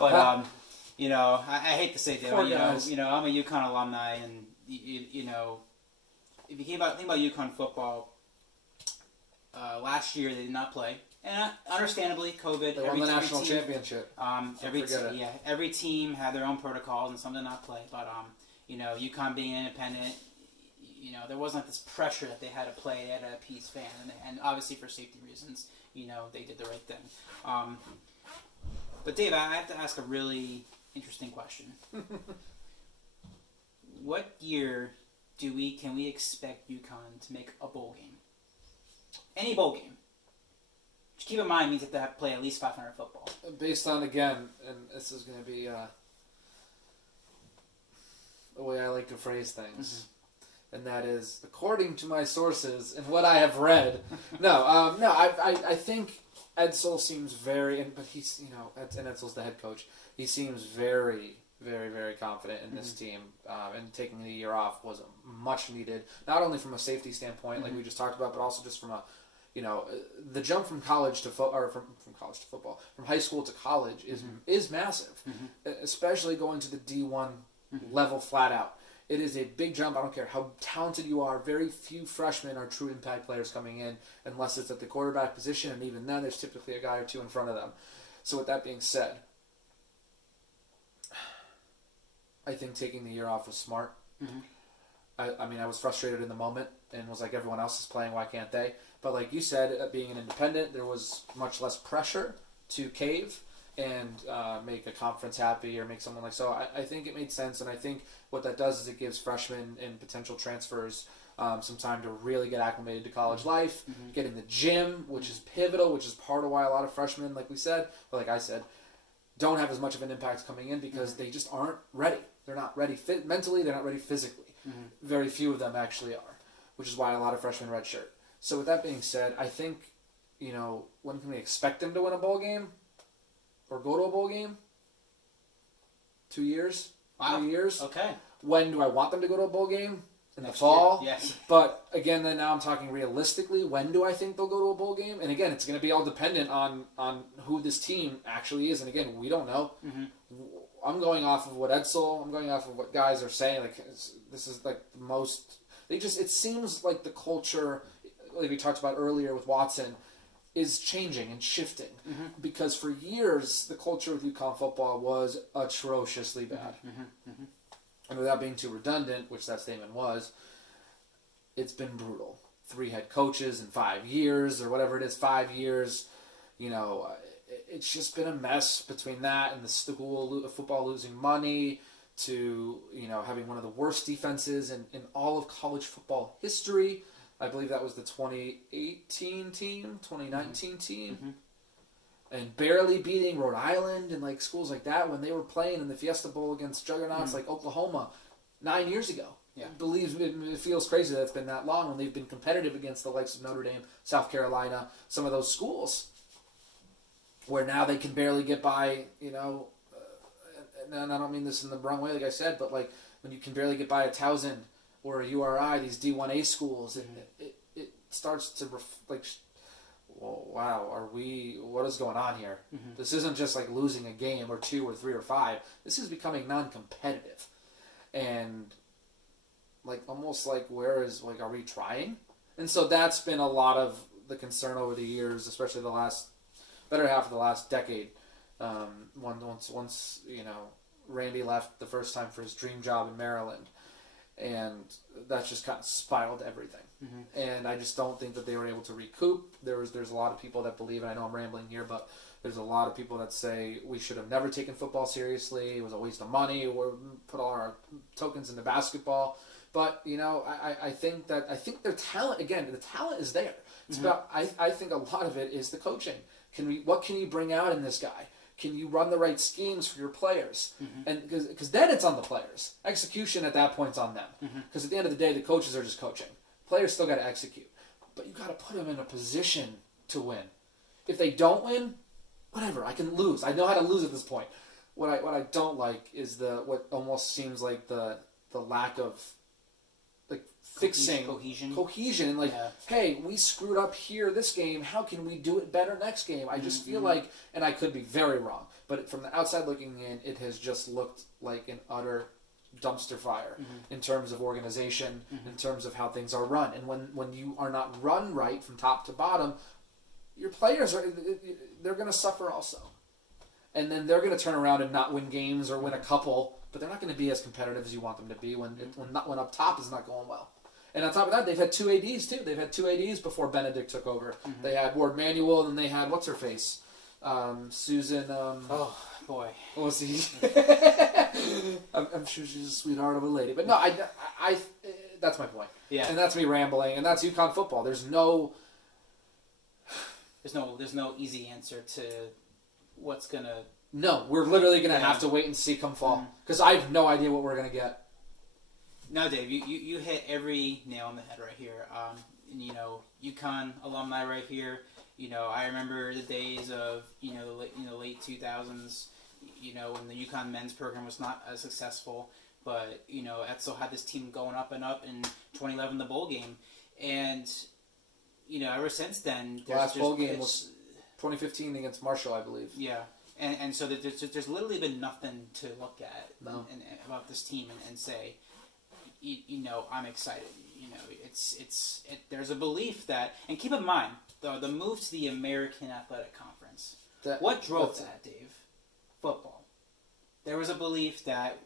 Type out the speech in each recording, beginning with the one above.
But I hate to say that. I'm a UConn alumni, and if you think about UConn football, last year they did not play, and understandably, COVID. They won the national championship. Every team had their own protocols, and some did not play. But UConn being independent, there wasn't this pressure that they had to play. They had to appease fans, and obviously for safety reasons, they did the right thing. But Dave, I have to ask a really interesting question. What year can we expect UConn to make a bowl game? Any bowl game. Just keep in mind means that they have to play at least 500 football. Based on, again, and this is going to be the way I like to phrase things, and that is, according to my sources and what I have read. I think Edsel seems but he's, and Edsel's the head coach. He seems very, very, very confident in this team, and taking the year off was much needed, not only from a safety standpoint, like we just talked about, but also just from a, the jump from college to from college to football, from high school to college is massive, especially going to the D1 level flat out. It is a big jump. I don't care how talented you are. Very few freshmen are true impact players coming in, unless it's at the quarterback position, and even then there's typically a guy or two in front of them. So with that being said, I think taking the year off was smart. I was frustrated in the moment and was like, everyone else is playing, why can't they? But like you said, being an independent, there was much less pressure to cave and make a conference happy or make someone so. I think it made sense, and I think what that does is it gives freshmen and potential transfers some time to really get acclimated to college life, get in the gym, which is pivotal, which is part of why a lot of freshmen, like I said, don't have as much of an impact coming in because they just aren't ready. They're not ready mentally, they're not ready physically. Very few of them actually are, which is why a lot of freshmen redshirt. So with that being said, I think, when can we expect them to win a bowl game or go to a bowl game? 2 years? Wow. 3 years? Okay. When do I want them to go to a bowl game? In the fall? Year. Yes. But again, then now I'm talking realistically. When do I think they'll go to a bowl game? And again, it's going to be all dependent on who this team actually is. And again, we don't know. I'm going off of what Edsel, I'm going off of what guys are saying. Like, this is like the most. It seems like the culture, like we talked about earlier with Watson, is changing and shifting. Because for years, the culture of UConn football was atrociously bad. And without being too redundant, which that statement was, it's been brutal. 3 head coaches in 5 years, or whatever it is, 5 years. It's just been a mess between that and the school football losing money to, having one of the worst defenses in all of college football history. I believe that was the 2018 team, 2019 team. And barely beating Rhode Island and like schools like that when they were playing in the Fiesta Bowl against juggernauts like Oklahoma 9 years ago. Yeah. It feels crazy that it's been that long when they've been competitive against the likes of Notre Dame, South Carolina, some of those schools, where now they can barely get by, and I don't mean this in the wrong way, like I said, but like when you can barely get by a Towson or a URI, these D1A schools, it starts to well, wow, what is going on here? This isn't just like losing a game or 2 or 3 or 5. This is becoming non-competitive. And like almost like are we trying? And so that's been a lot of the concern over the years, especially the better half of the last decade. Once Randy left the first time for his dream job in Maryland, and that's just kind of spiraled everything. And I just don't think that they were able to recoup. There's a lot of people that believe, and I know I'm rambling here, but there's a lot of people that say we should have never taken football seriously. It was a waste of money. We put all our tokens into basketball. But I think their talent, again, the talent is there. It's about I think a lot of it is the coaching. What can you bring out in this guy? Can you run the right schemes for your players? And because then it's on the players. Execution at that point's on them. Because at the end of the day, the coaches are just coaching. Players still got to execute. But you got to put them in a position to win. If they don't win, whatever. I can lose. I know how to lose at this point. What I don't like is what almost seems like the lack of like fixing cohesion, and like, hey, we screwed up here this game. How can we do it better next game? I just feel like, and I could be very wrong, but from the outside looking in, it has just looked like an utter dumpster fire in terms of organization, in terms of how things are run. And when you are not run right from top to bottom, your players they're going to suffer also. And then they're going to turn around and not win games or win a couple, but they're not going to be as competitive as you want them to be when up top is not going well. And on top of that, they've had 2 ADs too. They've had 2 ADs before Benedict took over. They had Ward Manuel, and they had what's her face, Susan. Oh boy, what was he? I'm sure she's a sweetheart of a lady, but no, I that's my point. Yeah, and that's me rambling, and that's UConn football. There's no easy answer to what's gonna. No, we're literally gonna have to wait and see come fall because I have no idea what we're gonna get. No, Dave, you hit every nail on the head right here. And, UConn alumni right here. I remember the days of the late 2000s. When the UConn men's program was not as successful, but Etzel had this team going up and up in 2011, the bowl game, and ever since then, the last bowl game was 2015 against Marshall, I believe. Yeah, and so there's literally been nothing to look at about this team and say, I'm excited. There's a belief that, and keep in mind the move to the American Athletic Conference. What drove that, Dave? Football. There was a belief that,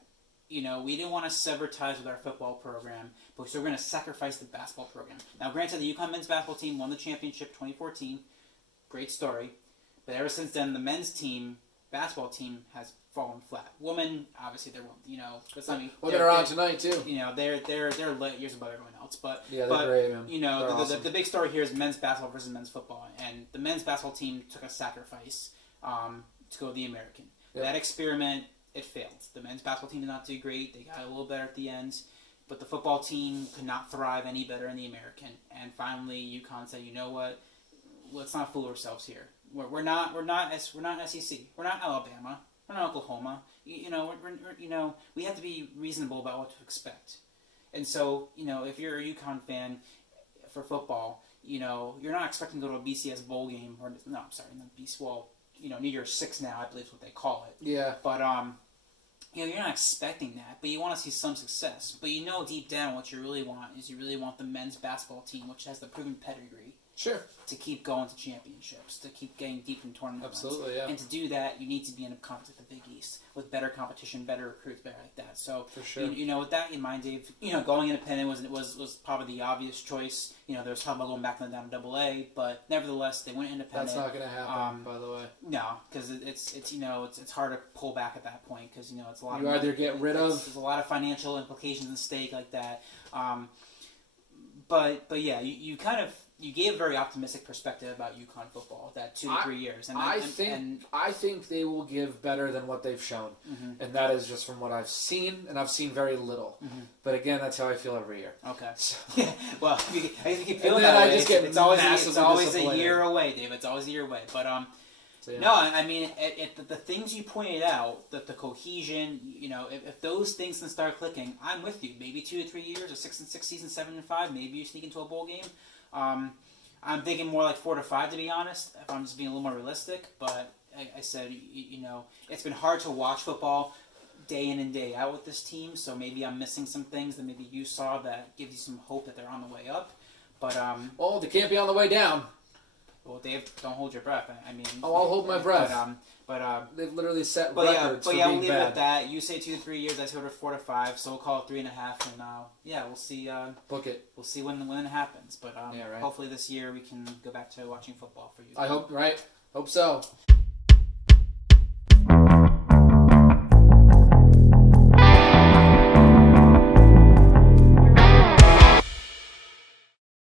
we didn't want to sever ties with our football program, but we were going to sacrifice the basketball program. Now, granted, the UConn men's basketball team won the championship 2014. Great story. But ever since then, the men's basketball team, has fallen flat. Women, obviously, they're they're on tonight too. They're light years above everyone else. But yeah, they're great, man. Awesome. The big story here is men's basketball versus men's football, and the men's basketball team took a sacrifice to go to the American. Yep. That experiment, it failed. The men's basketball team did not do great. They got a little better at the end, but the football team could not thrive any better in the American. And finally, UConn said, "You know what? Let's not fool ourselves here. We're not SEC. We're not Alabama. We're not Oklahoma. We have to be reasonable about what to expect." And so, if you're a UConn fan for football, you're not expecting to go to a BCS bowl game not BC. Well, New Year's 6 now, I believe is what they call it. Yeah. But you're not expecting that, but you want to see some success. But deep down what you really want is the men's basketball team, which has the proven pedigree. Sure. To keep going to championships, to keep getting deep in tournament runs. Absolutely, yeah. And to do that, you need to be in a conference with the Big East, with better competition, better recruits, better like that. So, for sure. With that in mind, Dave, going independendent was probably the obvious choice. There was talk about going back down to AA, but nevertheless, they went independent. That's not going to happen, by the way. No, because it's hard to pull back at that point because it's a lot. You either get rid of. There's a lot of financial implications at stake like that. But yeah, you kind of. You gave a very optimistic perspective about UConn football, that 2 to 3 years. And I think they will give better than what they've shown. And that is just from what I've seen, and I've seen very little. But again, that's how I feel every year. Okay. So. Well, I keep feeling that way. It's always a year away, Dave. It's always a year away. But no, I mean, the things you pointed out, that the cohesion, if those things can start clicking, I'm with you. Maybe 2 to 3 years, a 6-6 season, 7-5. Maybe you sneak into a bowl game. I'm thinking more like 4 to 5, to be honest, if I'm just being a little more realistic. But I said, it's been hard to watch football day in and day out with this team, so maybe I'm missing some things that maybe you saw that gives you some hope that they're on the way up. But well, they can't be on the way down. Well, Dave, don't hold your breath. I mean, I'll hold my breath. But they've literally set records for being we'll leave bad. it at that. You say 2 to 3 years. I say 4 to 5. So we'll call it 3.5, and we'll see. Book it. We'll see when it happens. But right. hopefully this year we can go back to watching football for you. I hope so.